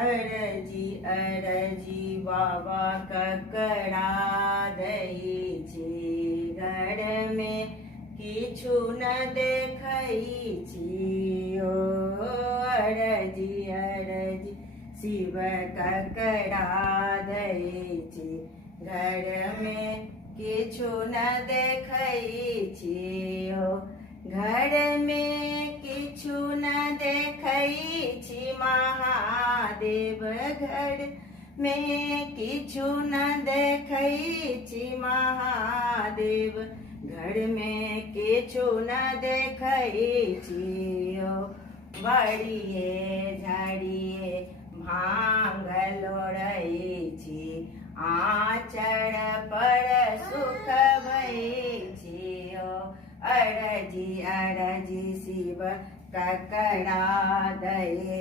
અરજી અરજી બાબા કકડા દઈ છે ઘર में किछु न देखई छी ओ अरजी अरजी शिव ककड़ा दई छी घर में किछु न देखई छी ओ घर में किछु न देखई छी महादेव घर में किछु न देखई छी महादेव घर में किछु न देखई छी ओ बड़िए झाड़िए भांग लोड़ई छी आचर पर सुख भई छी ओ अरजी अरजी शिव ककड़ा दई